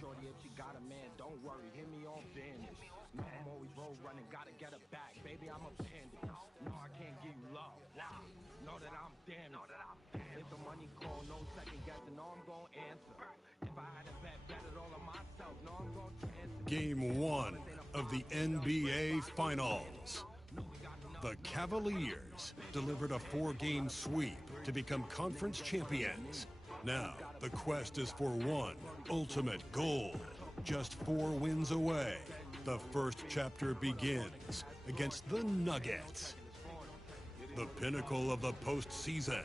shorty if she got a man, don't worry, hit me on Vanish. No, I'm always road running, gotta get her back, baby, I'm a bandit. No, I can't give you love, wow. Know that I'm damaged. If the money call, no second guessing, no, I'm gonna answer. If I had a bet it all on myself, no, I'm gonna chance it. Game 1 of the NBA Finals. The Cavaliers delivered a 4-game sweep to become conference champions. Now, the quest is for one ultimate goal. Just 4 wins away. The first chapter begins against the Nuggets. The pinnacle of the postseason,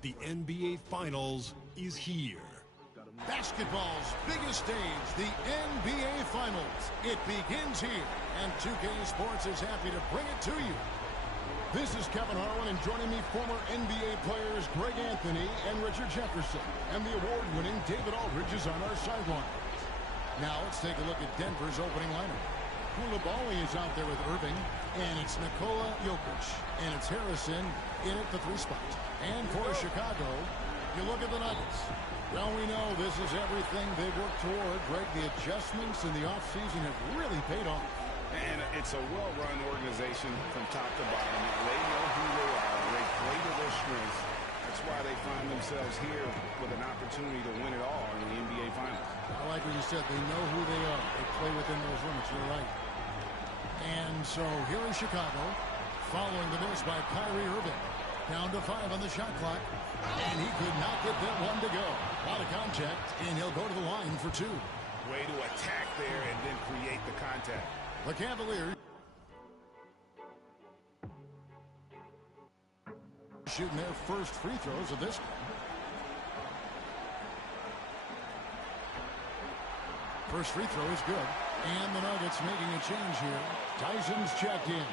the NBA Finals, is here. Basketball's biggest stage, the NBA Finals. It begins here, and 2K Sports is happy to bring it to you. This is Kevin Harlan, and joining me, former NBA players Greg Anthony and Richard Jefferson, and the award-winning David Aldridge is on our sideline. Now let's take a look at Denver's opening lineup. Koulibaly is out there with Irving, and it's Nikola Jokic, and it's Harrison in at the 3 spot. And for Chicago, you look at the Nuggets. Well, we know this is everything they've worked toward. Greg, the adjustments in the offseason have really paid off. And it's a well-run organization from top to bottom. They know who they are. They play to their strengths. That's why they find themselves here with an opportunity to win it all in the NBA Finals. I like what you said. They know who they are. They play within those limits. You're right. And so here is Chicago, following the miss by Kyrie Irving. Down to 5 on the shot clock. And he could not get that one to go. A lot of contact, and he'll go to the line for 2. Way to attack there and then create the contact. The Cavaliers shooting their first free throws of this one. First free throw is good. And the Nuggets making a change here. Tyson's checked in.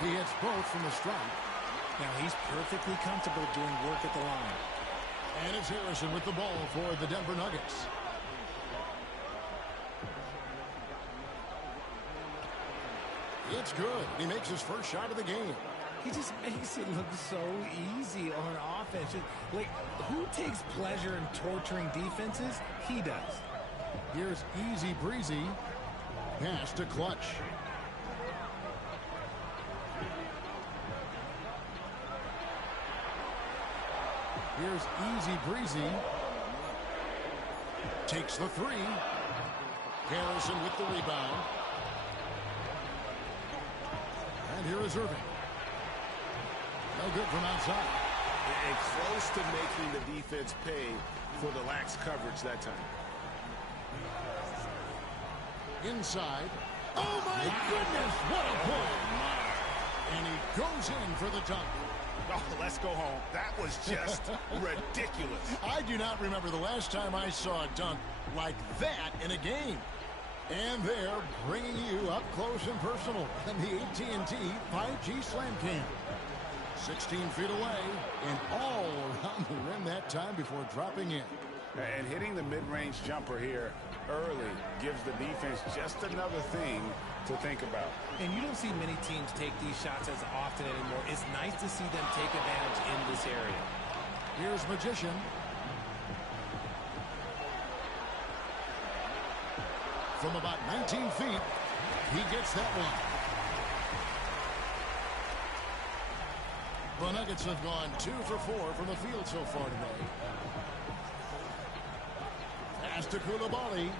He hits both from the stripe. Now he's perfectly comfortable doing work at the line. And it's Harrison with the ball for the Denver Nuggets. It's good. He makes his first shot of the game. He just makes it look so easy on offense. Like, who takes pleasure in torturing defenses? He does. Here's easy breezy. Pass to Clutch. Here's easy breezy. Takes the 3. Harrison with the rebound. And here is Irving. No good from outside. And close to making the defense pay for the lax coverage that time. Inside. Oh, my goodness. What a pull. And he goes in for the dunk. Oh, let's go home. That was just ridiculous. I do not remember the last time I saw a dunk like that in a game. And they're bringing you up close and personal in the AT&T 5G Slam Cam. 16 feet away and all around the rim that time before dropping in. And hitting the mid-range jumper here early gives the defense just another thing to think about. And you don't see many teams take these shots as often anymore. It's nice to see them take advantage in this area. Here's Magician. From about 19 feet, he gets that one. The Nuggets have gone 2 for 4 from the field so far today. Pass to Koulibaly.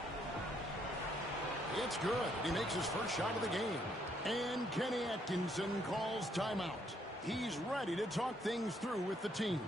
It's good. He makes his first shot of the game. And Kenny Atkinson calls timeout. He's ready to talk things through with the team.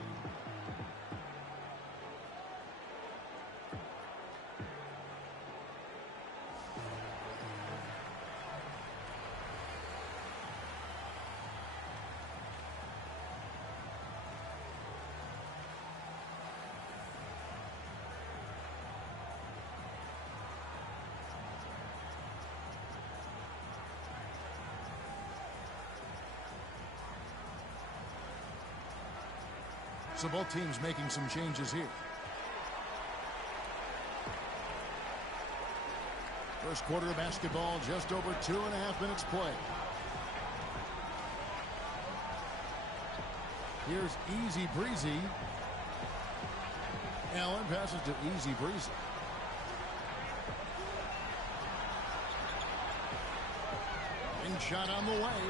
So both teams making some changes here. First quarter of basketball, just over 2.5 minutes play. Here's Easy Breezy. Allen passes to Easy Breezy. Ring shot on the way.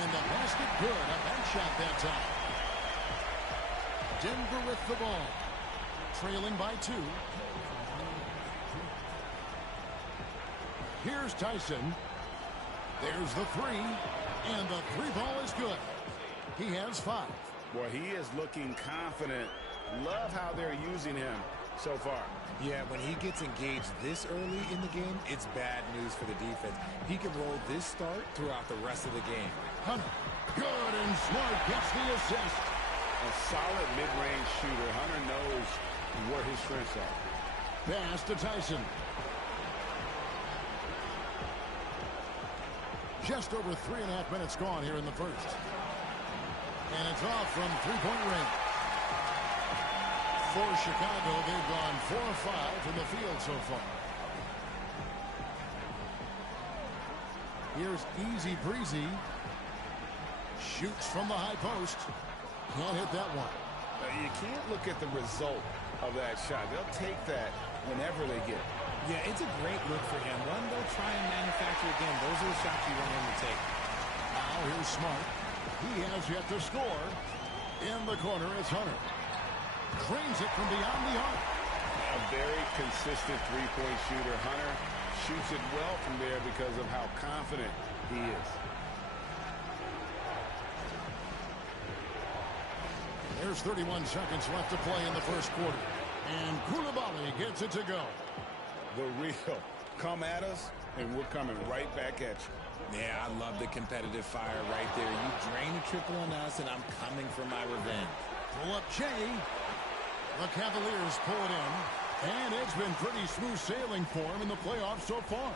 And the basket good. A bank shot that time. Denver with the ball. Trailing by 2. Here's Tyson. There's the 3. And the 3 ball is good. He has 5. Boy, he is looking confident. Love how they're using him so far. Yeah, when he gets engaged this early in the game, it's bad news for the defense. He can roll this start throughout the rest of the game. Hunter, good and smart, gets the assist. A solid mid-range shooter. Hunter knows where his strengths are. Pass to Tyson. Just over 3.5 minutes gone here in the first. And it's off from three-point range. For Chicago, they've gone 4 of 5 from the field so far. Here's Easy Breezy. Shoots from the high post. Can't hit that one. You can't look at the result of that shot. They'll take that whenever they get it. Yeah, it's a great look for him. One they'll try and manufacture again. Those are the shots you want him to take. Now here's Smart. He has yet to score. In the corner is Hunter. Cranes it from beyond the arc. A very consistent three-point shooter. Hunter shoots it well from there because of how confident he is. There's 31 seconds left to play in the first quarter. And Koulibaly gets it to go. The real come at us, and we're coming right back at you. Yeah, I love the competitive fire right there. You drain a triple on us, and I'm coming for my revenge. Pull up Jay. The Cavaliers pull it in. And it's been pretty smooth sailing for them in the playoffs so far.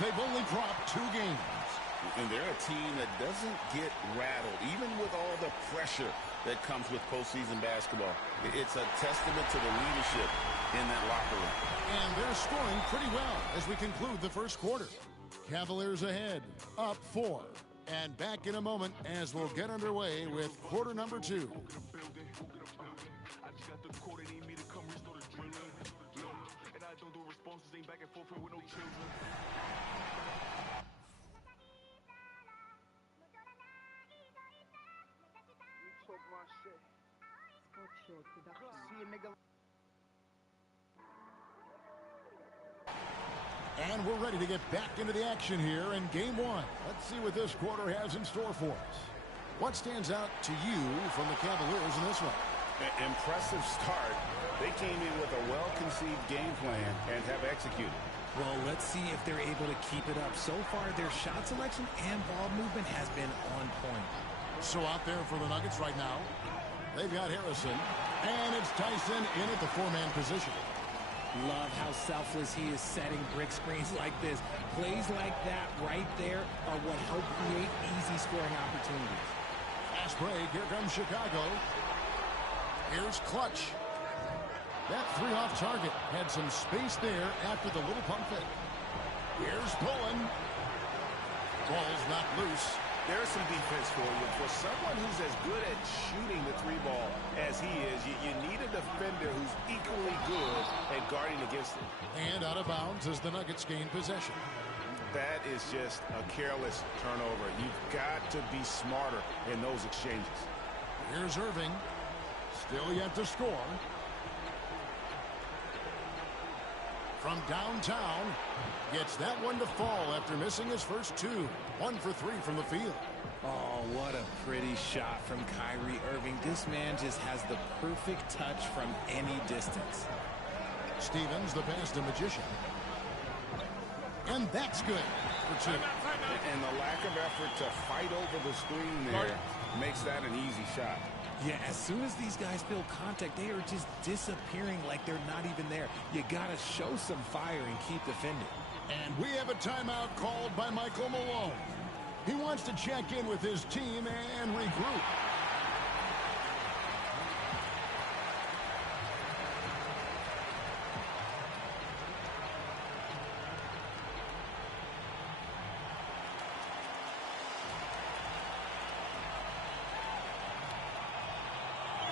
They've only dropped 2 games. And they're a team that doesn't get rattled, even with all the pressure that comes with postseason basketball. It's a testament to the leadership in that locker room. And they're scoring pretty well as we conclude the first quarter. Cavaliers ahead, up 4. And back in a moment as we'll get underway with quarter number 2. And we're ready to get back into the action here in game 1. Let's see what this quarter has in store for us. What stands out to you from the Cavaliers in this one? Impressive start. They came in with a well-conceived game plan and have executed. Well, let's see if they're able to keep it up. So far, their shot selection and ball movement has been on point. So out there for the Nuggets right now, they've got Harrison. And it's Tyson in at the 4-man position. Love how selfless he is setting brick screens like this. Plays like that right there are what help create easy scoring opportunities. Fast break. Here comes Chicago. Here's Clutch. That 3 off target had some space there after the little pump fake. Here's Pullen. Ball's not loose. There's some defense for you. For someone who's as good at shooting the 3-ball as he is, you need a defender who's equally good at guarding against it. And out of bounds as the Nuggets gain possession. That is just a careless turnover. You've got to be smarter in those exchanges. Here's Irving. Still yet to score. From downtown, gets that one to fall after missing his first 2. 1 for 3 from the field. Oh, what a pretty shot from Kyrie Irving. This man just has the perfect touch from any distance. Stevens, the pass to Magician. And that's good for 2. And the lack of effort to fight over the screen there makes that an easy shot. Yeah, as soon as these guys feel contact, they are just disappearing like they're not even there. You got to show some fire and keep defending. And we have a timeout called by Michael Malone. He wants to check in with his team and regroup.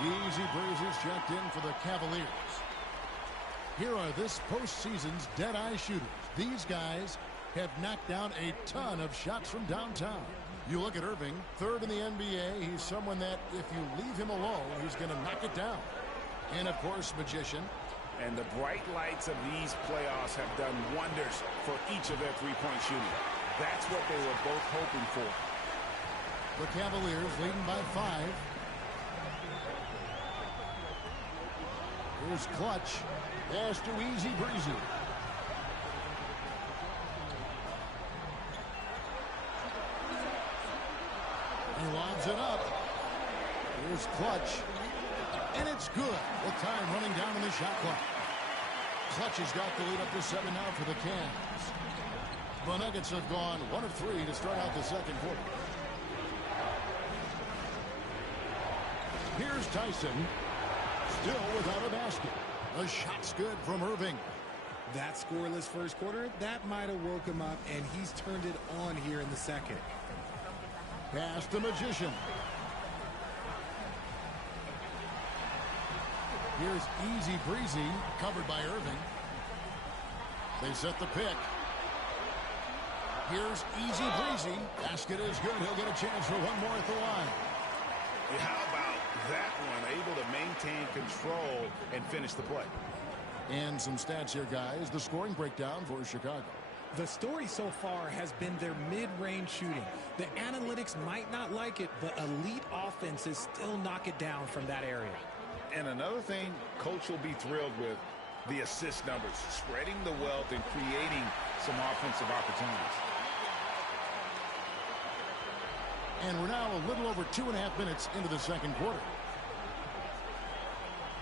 Easy breezes checked in for the Cavaliers. Here are this postseason's dead-eye shooters. These guys have knocked down a ton of shots from downtown. You look at Irving, third in the NBA. He's someone that if you leave him alone, he's going to knock it down. And, of course, Magician. And the bright lights of these playoffs have done wonders for each of their three-point shooting. That's what they were both hoping for. The Cavaliers leading by 5. Here's Clutch. Pass to Easy Breezy. He lobs it up. Here's Clutch. And it's good. With time running down in the shot clock. Clutch has got the lead up to 7 now for the Cavs. The Nuggets have gone 1 of 3 to start out the second quarter. Here's Tyson. Still without a basket. The shot's good from Irving. That scoreless first quarter, that might have woke him up, and he's turned it on here in the second. Pass the Magician. Here's Easy Breezy, covered by Irving. They set the pick. Here's Easy Breezy. Basket is good. He'll get a chance for one more at the line. Yeah, how about that one? Able to maintain control and finish the play. And some stats here, guys. The scoring breakdown for Chicago. The story so far has been their mid-range shooting. The analytics might not like it, but elite offenses still knock it down from that area. And another thing Coach will be thrilled with, the assist numbers, spreading the wealth and creating some offensive opportunities. And we're now a little over 2.5 minutes into the second quarter.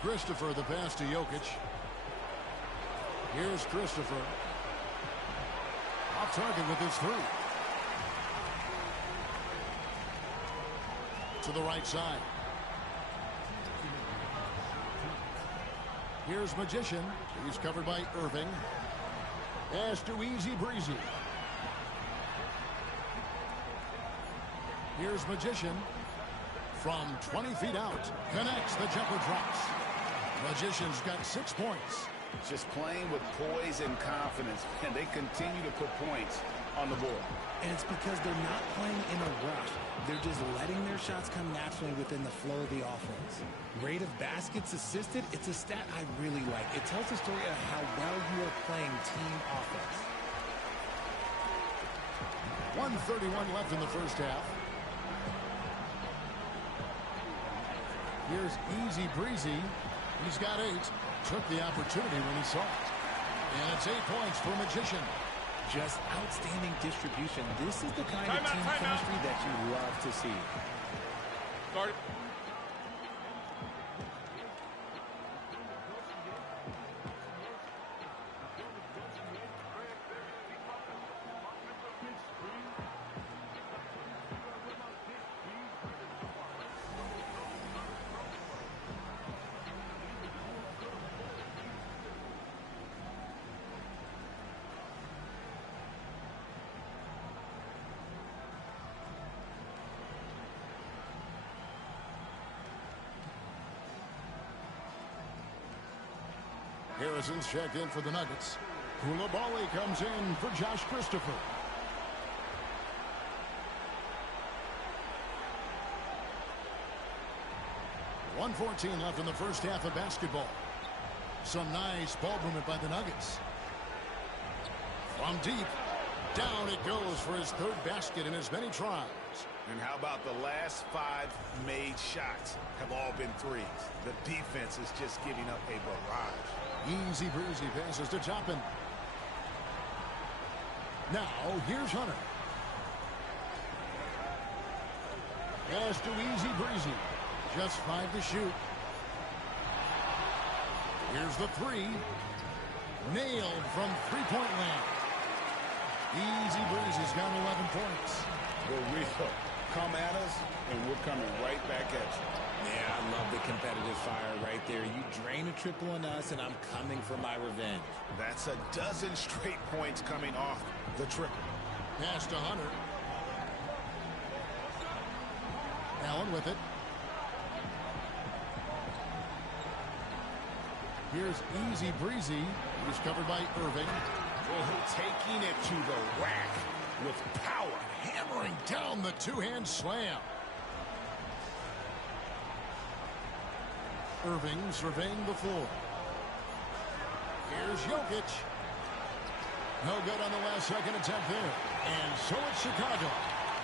Christopher, the pass to Jokic. Here's Christopher. Off target with his 3. To the right side. Here's Magician. He's covered by Irving. Pass to Easy Breezy. Here's Magician. From 20 feet out. Connects. The jumper drops. Magician's got 6 points. Just playing with poise and confidence, and they continue to put points on the board. And it's because they're not playing in a rush. They're just letting their shots come naturally within the flow of the offense. Rate of baskets assisted, it's a stat I really like. It tells the story of how well you are playing team offense. 1:31 left in the first half. Here's Easy Breezy. He's got 8. Took the opportunity when he saw it. And it's 8 points for Magician. Just outstanding distribution. This is the kind of team chemistry that you love to see. Guard. Harrison's checked in for the Nuggets. Koulibaly comes in for Josh Christopher. .114 left in the first half of basketball. Some nice ball movement by the Nuggets. From deep, down it goes for his 3rd basket in as many tries. And how about the last 5 made shots have all been threes? The defense is just giving up a barrage. Easy Breezy passes to Toppin. Now, here's Hunter. Pass to Easy Breezy. Just 5 to shoot. Here's the 3. Nailed from three-point land. Easy Breezy's got 11 points. The real come at us, and we're coming right back at you. Yeah, I love the competitive fire right there. You drain a triple on us, and I'm coming for my revenge. That's a dozen straight points coming off the triple. Pass to Hunter. Allen with it. Here's Easy Breezy. He's covered by Irving. Taking it to the rack with power. Hammering down the two-hand slam. Irving surveying the floor. Here's Jokic. No good on the last second attempt there. And so it's Chicago,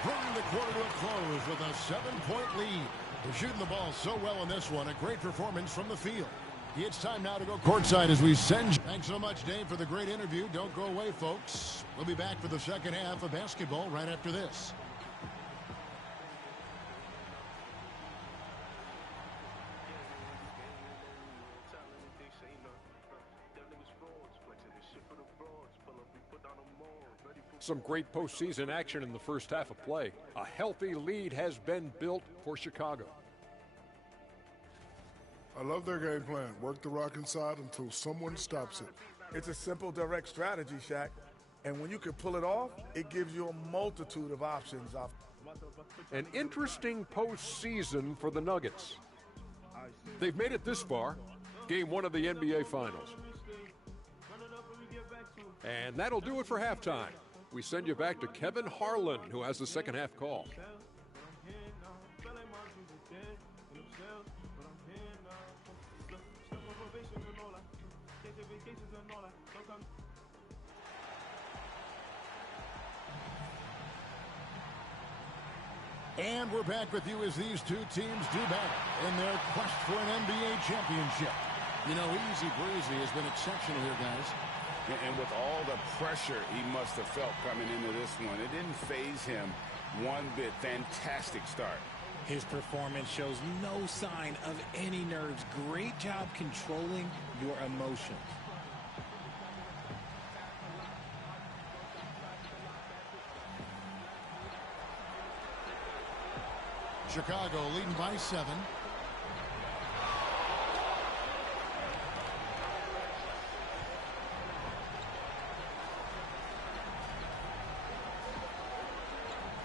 bringing the quarter to a close with a 7-point lead. They're shooting the ball so well in this one. A great performance from the field. It's time now to go courtside as we send. Thanks so much, Dave, for the great interview. Don't go away, folks. We'll be back for the second half of basketball right after this. Some great postseason action in the first half of play. A healthy lead has been built for Chicago. I love their game plan. Work the rock inside until someone stops it. It's a simple, direct strategy, Shaq. And when you can pull it off, it gives you a multitude of options. An interesting postseason for the Nuggets. They've made it this far, game 1 of the NBA Finals. And that'll do it for halftime. We send you back to Kevin Harlan, who has the second half call. And we're back with you as these two teams do battle in their quest for an NBA championship. You know, Easy Breezy has been exceptional here, guys. And with all the pressure he must have felt coming into this one, it didn't faze him one bit. Fantastic start. His performance shows no sign of any nerves. Great job controlling your emotions. Chicago leading by 7.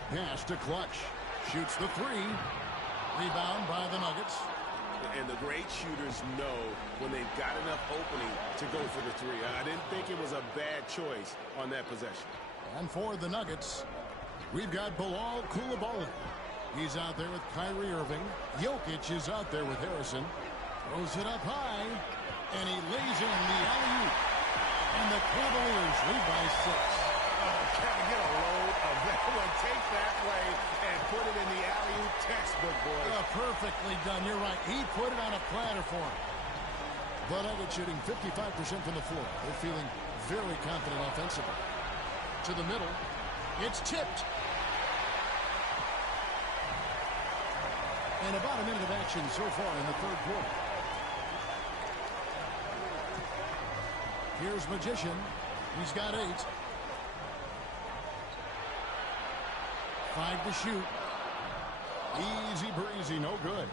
Pass to Clutch. Shoots the 3. Rebound by the Nuggets. And the great shooters know when they've got enough opening to go for the 3. I didn't think it was a bad choice on that possession. And for the Nuggets, we've got Bilal Coulibaly. He's out there with Kyrie Irving. Jokic is out there with Harrison. Throws it up high. And he lays in the alley-oop. And the Cavaliers lead by 6. Oh, Kevin, get a load of that one. Take that play and put it in the alley-oop textbook, boys. Perfectly done. You're right. He put it on a platter for him. The Nuggets shooting 55% from the floor. They're feeling very confident offensively. To the middle. It's tipped. And about a minute of action so far in the third quarter. Here's Magician. He's got 8. 5 to shoot. Easy breezy, no good.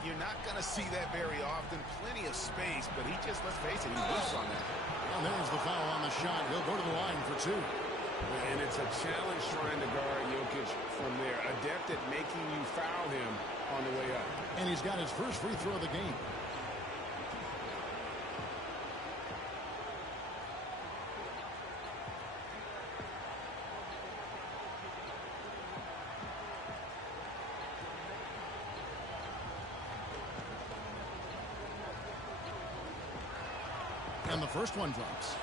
You're not going to see that very often. Plenty of space, but he just, let's face it, he whiffs on that. And there's the foul on the shot. He'll go to the line for 2. And it's a challenge trying to guard Jokic from there. Adept at making you foul him on the way up. And he's got his first free throw of the game. And the first one drops.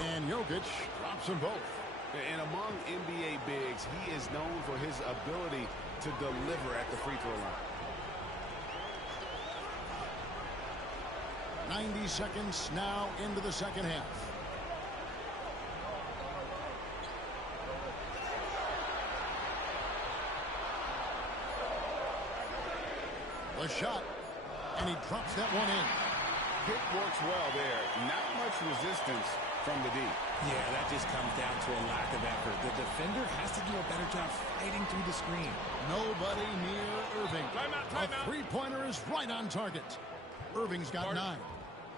And Jokic drops them both. And among NBA bigs, he is known for his ability to deliver at the free throw line. 90 seconds now into the second half. The shot, and he drops that one in. Pick works well there. Not much resistance from the D. Yeah, that just comes down to a lack of effort. The defender has to do a better job fighting through the screen. Nobody near Irving. Timeout. A three-pointer is right on target. Irving's got 9.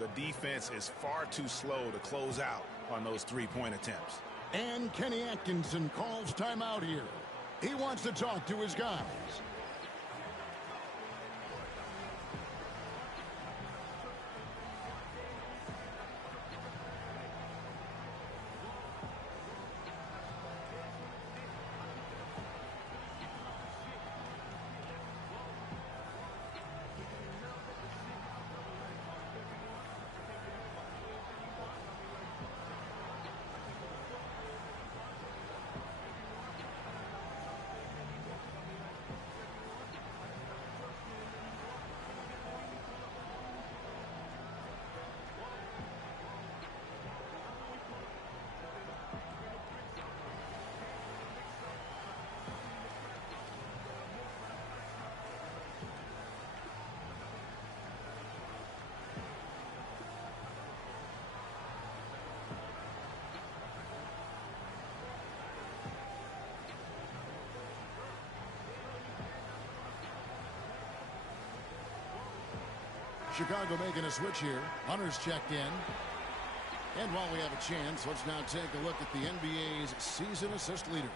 The defense is far too slow to close out on those three-point attempts. And Kenny Atkinson calls timeout here. He wants to talk to his guys. Chicago making a switch here. Hunter's checked in. And while we have a chance, let's now take a look at the NBA's season assist leaders.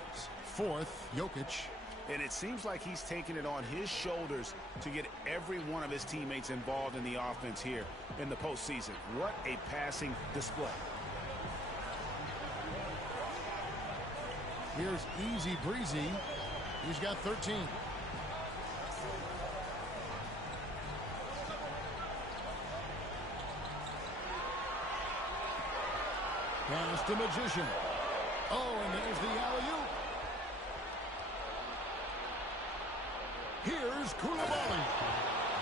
Fourth, Jokic. And it seems like he's taking it on his shoulders to get every one of his teammates involved in the offense here in the postseason. What a passing display. Here's Easy Breezy. He's got 13. Pass to Magician. Oh, and there's the alley-oop. Here's Koulibaly.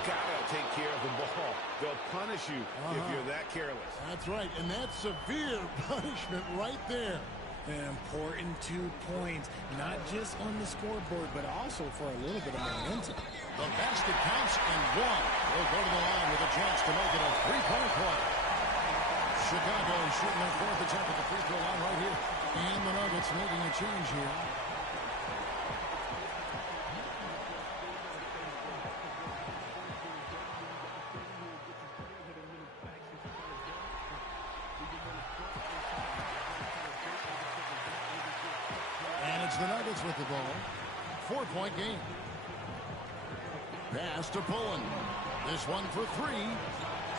Gotta take care of the ball. They'll punish you if you're that careless. That's right, and that's severe punishment right there. An important 2 points, not just on the scoreboard, but also for a little bit of momentum. The basket counts and one. They'll go to the line with a chance to make it a three-point play. Chicago shooting their fourth attempt at the free throw line right here. And the Nuggets making a change here. And it's the Nuggets with the ball. 4-point game. Pass to Pullen. This one for three.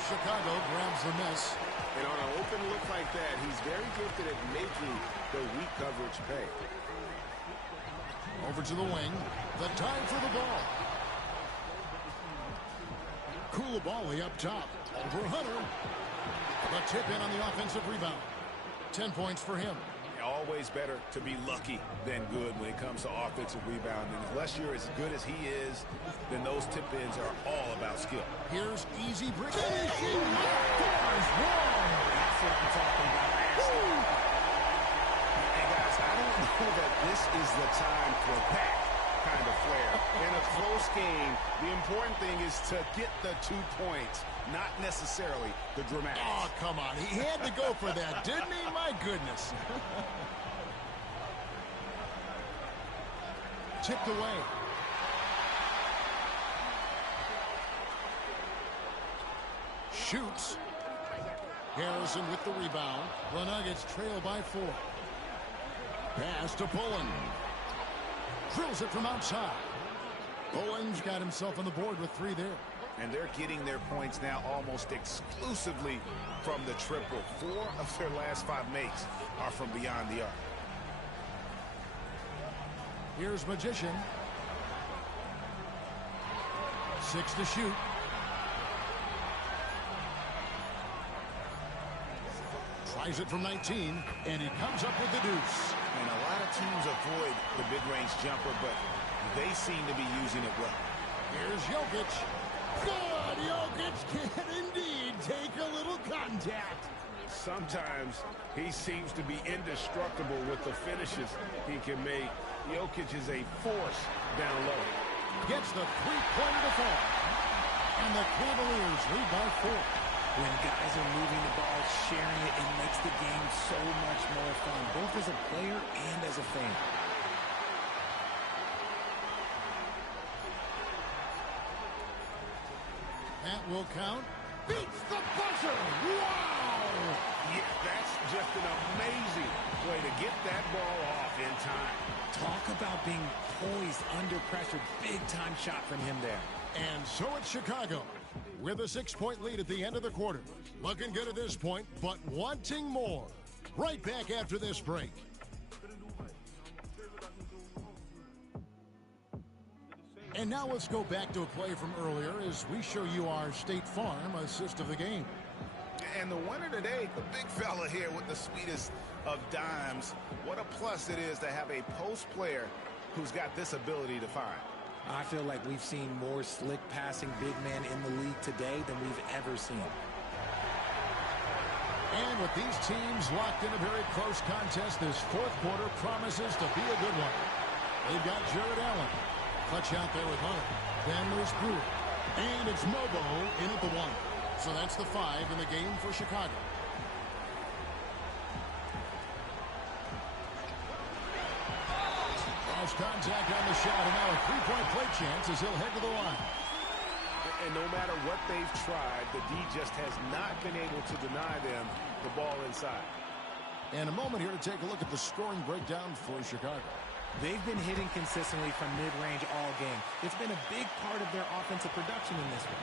Chicago grabs the miss. And on an open look like that, he's very gifted at making the weak coverage pay. Over to the wing. The time for the ball. Koulibaly up top. Over Hunter. The tip in on the offensive rebound. 10 points for him. Always better to be lucky than good when it comes to offensive rebounding. Unless you're as good as he is, then those tip-ins are all about skill. Here's Easy Brick. Finishing scores one. That's what I'm talking about. And guys, I don't know that this is the time for that kind of flair. In a close game, the important thing is to get the 2 points, not necessarily the dramatics. Oh, come on. He had to go for that, didn't he? My goodness. Tipped away. Shoots. Harrison with the rebound. The Nuggets trail by 4. Pass to Pullen. Drills it from outside. Owens got himself on the board with 3 there. And they're getting their points now almost exclusively from the triple. 4 of their last 5 makes are from beyond the arc. Here's Magician. 6 to shoot. Tries it from 19, and he comes up with the deuce. And a lot of teams avoid the mid-range jumper, but they seem to be using it well. Here's Jokic. Good! Jokic can indeed take a little contact. Sometimes he seems to be indestructible with the finishes he can make. Jokic is a force down low. Gets the three-pointer to fall. And the Cavaliers lead by 4. When guys are moving the ball, sharing it, it makes the game so much more fun, both as a player and as a fan. That will count. beats the buzzer. Wow! Yeah, that's just an amazing way to get that ball off in time. Talk about being poised under pressure. Big-time shot from him there. And so it's Chicago with a 6-point lead at the end of the quarter. Looking good at this point, but wanting more. Right back after this break. And now let's go back to a play from earlier as we show you our State Farm assist of the game. And the winner today, the big fella here with the sweetest of dimes. What a plus it is to have a post player who's got this ability to find. I feel like we've seen more slick passing big man in the league today than we've ever seen. And with these teams locked in a very close contest, this fourth quarter promises to be a good one. They've got Jared Allen. Clutch out there with Hunter. Then there's Brewer. And it's Mobo in at the 1. So that's the 5 in the game for Chicago. Cross contact on the shot, and now a three-point play chance as he'll head to the line. And no matter what they've tried, the D just has not been able to deny them the ball inside. And a moment here to take a look at the scoring breakdown for Chicago. They've been hitting consistently from mid-range all game. It's been a big part of their offensive production in this one.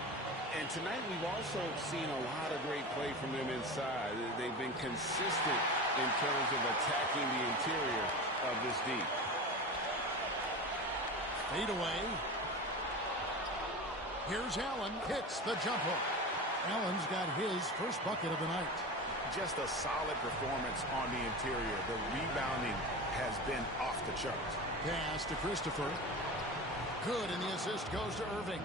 And tonight we've also seen a lot of great play from them inside. They've been consistent in terms of attacking the interior of this D. Fade away. Here's Allen. Hits the jumper. Allen's got his first bucket of the night. Just a solid performance on the interior. The rebounding has been off the charts. Pass to Christopher. Good, and the assist goes to Irving.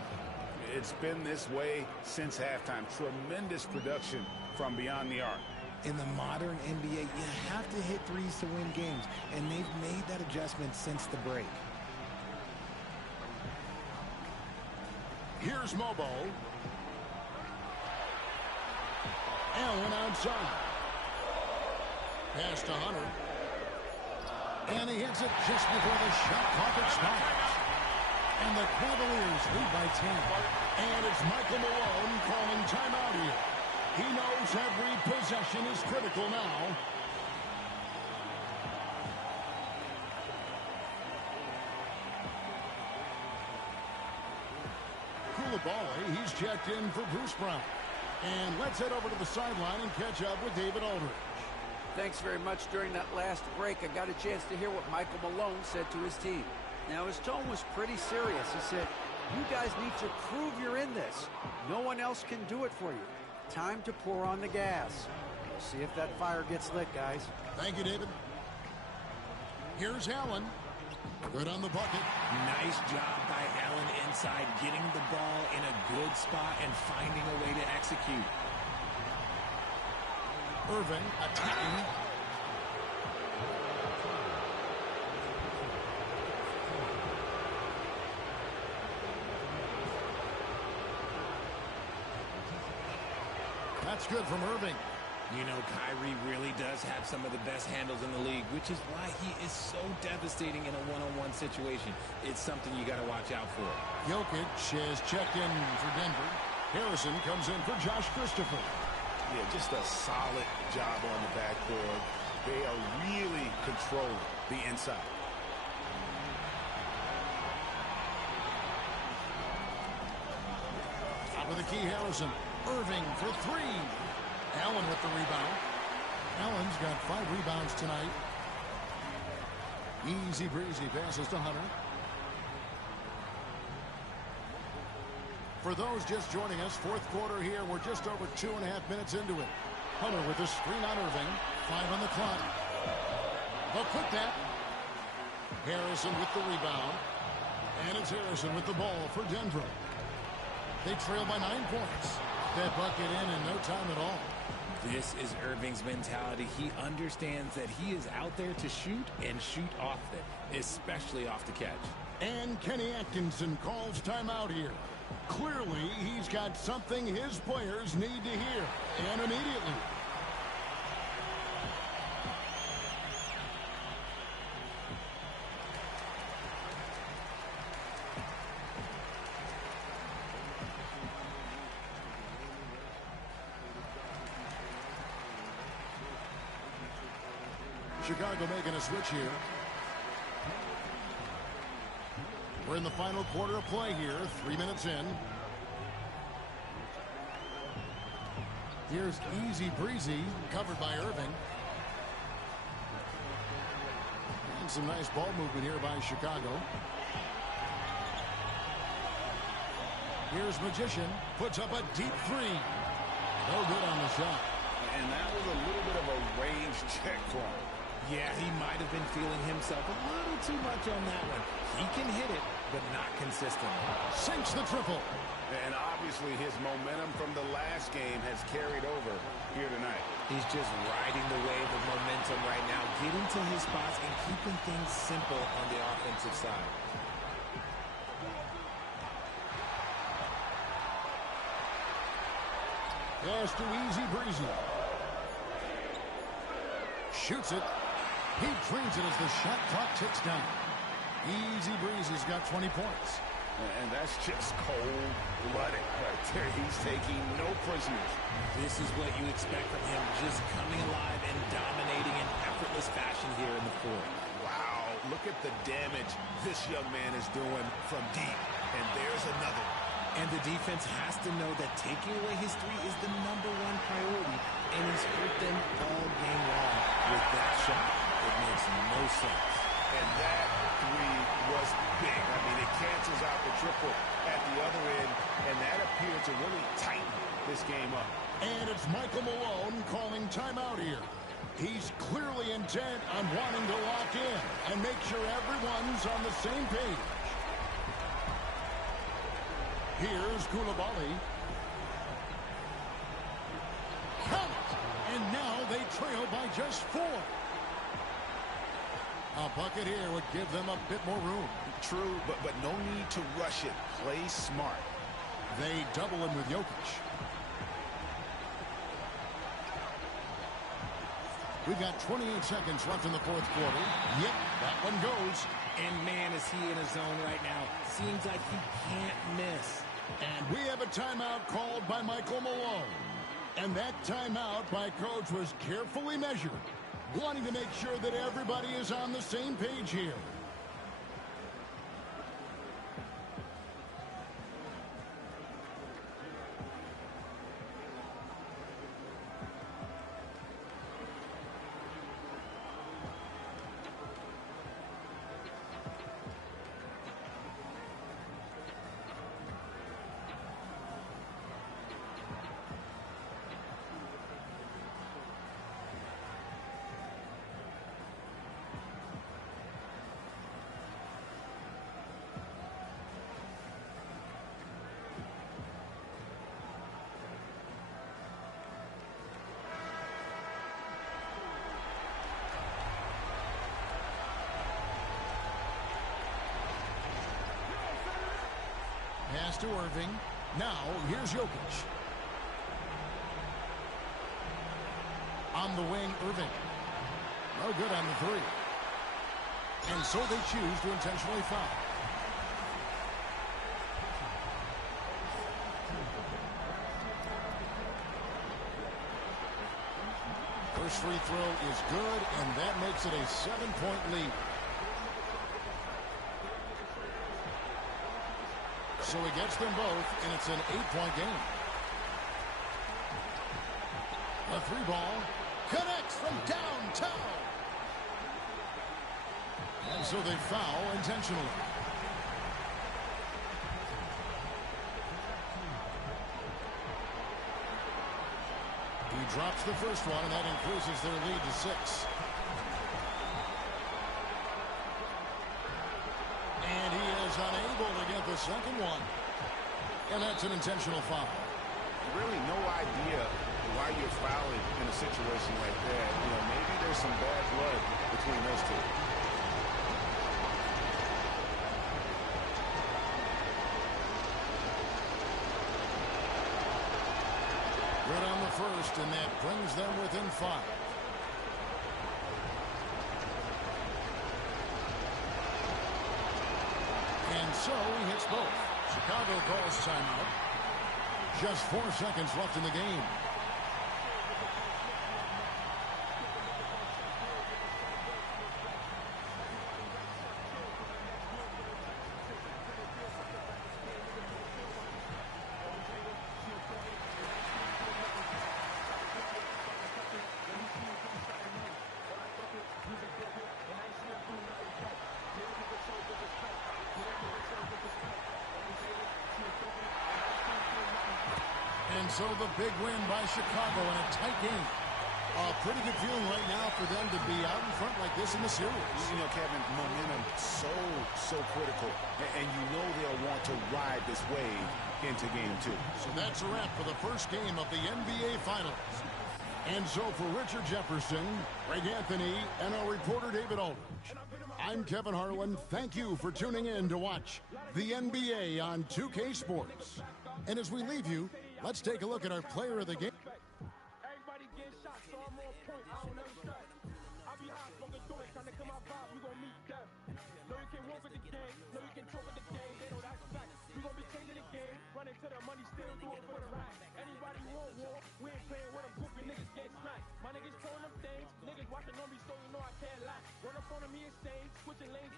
It's been this way since halftime. Tremendous production from beyond the arc. In the modern NBA, you have to hit threes to win games, and they've made that adjustment since the break. Here's Mobo. Allen outside. Pass to Hunter. And he hits it just before the shot clock expires. And the Cavaliers lead by 10. And it's Michael Malone calling timeout here. He knows every possession is critical now. Coulibaly, he's checked in for Bruce Brown. And let's head over to the sideline and catch up with David Aldridge. Thanks very much. During that last break, I got a chance to hear what Michael Malone said to his team. Now, his tone was pretty serious. He said, you guys need to prove you're in this. No one else can do it for you. Time to pour on the gas. We'll see if that fire gets lit, guys. Thank you, David. Here's Allen. Good on the bucket. Nice job by Allen inside, getting the ball in a good spot and finding a way to execute. Irving attacking. That's good from Irving. You know, Kyrie really does have some of the best handles in the league, which is why he is so devastating in a one-on-one situation. It's something you got to watch out for. Jokic has checked in for Denver. Harrison comes in for Josh Christopher. Yeah, just a solid job on the backboard. They are really controlling the inside. Top of the key, Harrison. Irving for three. Allen with the rebound. Allen's got 5 rebounds tonight. Easy breezy passes to Hunter. For those just joining us, fourth quarter here. We're just over 2.5 minutes into it. Hunter with the screen on Irving. 5 on the clock. They'll quit that. Harrison with the rebound. And it's Harrison with the ball for Denver. They trail by 9 points. That bucket in no time at all. This is Irving's mentality. He understands that he is out there to shoot and shoot often, especially off the catch. And Kenny Atkinson calls timeout here. Clearly, he's got something his players need to hear, and immediately. Chicago making a switch here. We're in the final quarter of play here, 3 minutes in. Here's Easy Breezy, covered by Irving. And some nice ball movement here by Chicago. Here's Magician, puts up a deep three. No good on the shot. And that was a little bit of a range check for him. Yeah, he might have been feeling himself a little too much on that one. He can hit it, but not consistently. Sinks the triple. And obviously his momentum from the last game has carried over here tonight. He's just riding the wave of momentum right now, getting to his spots and keeping things simple on the offensive side. Pass to Easy Breezy. Shoots it. He drains it as the shot clock ticks down. Easy Breezy's got 20 points. And that's just cold-blooded right there. He's taking no prisoners. This is what you expect from him, just coming alive and dominating in effortless fashion here in the fourth. Wow, look at the damage this young man is doing from deep. And there's another. And the defense has to know that taking away his three is the #1 priority, and he's hurt them all game long. With that shot, it makes no sense. And that three was big. I mean, it cancels out the triple at the other end, and that appeared to really tighten this game up. And it's Michael Malone calling timeout here. He's clearly intent on wanting to lock in and make sure everyone's on the same page. Here's Koulibaly. Count it! And now they trail by just 4. A bucket here would give them a bit more room. True, but no need to rush it. Play smart. They double him with Jokic. We've got 28 seconds left in the fourth quarter. Yep, that one goes. And man, is he in a zone right now. Seems like he can't miss. And we have a timeout called by Michael Malone. And that timeout by Coach was carefully measured, wanting to make sure that everybody is on the same page here. Pass to Irving. Now, here's Jokic. On the wing, Irving. No good on the three. And so they choose to intentionally foul. First free throw is good, and that makes it a 7-point lead. So he gets them both, and it's an 8-point game. The three ball connects from downtown. And so they foul intentionally. He drops the first one, and that increases their lead to 6. And he is unable to get the second one. And that's an intentional foul. Really no idea why you're fouling in a situation like that. You know, maybe there's some bad blood between those two. Good on the first, and that brings them within 5. And so he hits both. Chicago calls timeout. Just 4 seconds left in the game. And so the big win by Chicago in a tight game. A pretty good feeling right now for them to be out in front like this in the series. You know, Kevin, momentum so critical. And you know they'll want to ride this wave into game 2. So that's a wrap for the first game of the NBA Finals. And so for Richard Jefferson, Greg Anthony, and our reporter David Aldridge, I'm Kevin Harlan. Thank you for tuning in to watch the NBA on 2K Sports. And as we leave you, let's take a look at our player of the game. Everybody getting shot, so I'm on point. I don't ever stress. I be high, smoking through it, trying to come out vibe. You gon' meet death. No, you can walk with the gang. No, you can talk with the gang. They know that's fact. You gon' be changing the game. Running to the money, still do it for the rap. Anybody want war? We ain't playing with them goofy niggas get smacked. My niggas throwing them things. Niggas watching on me, so you know I can't lie. Run up on them, he insane. Switching lanes,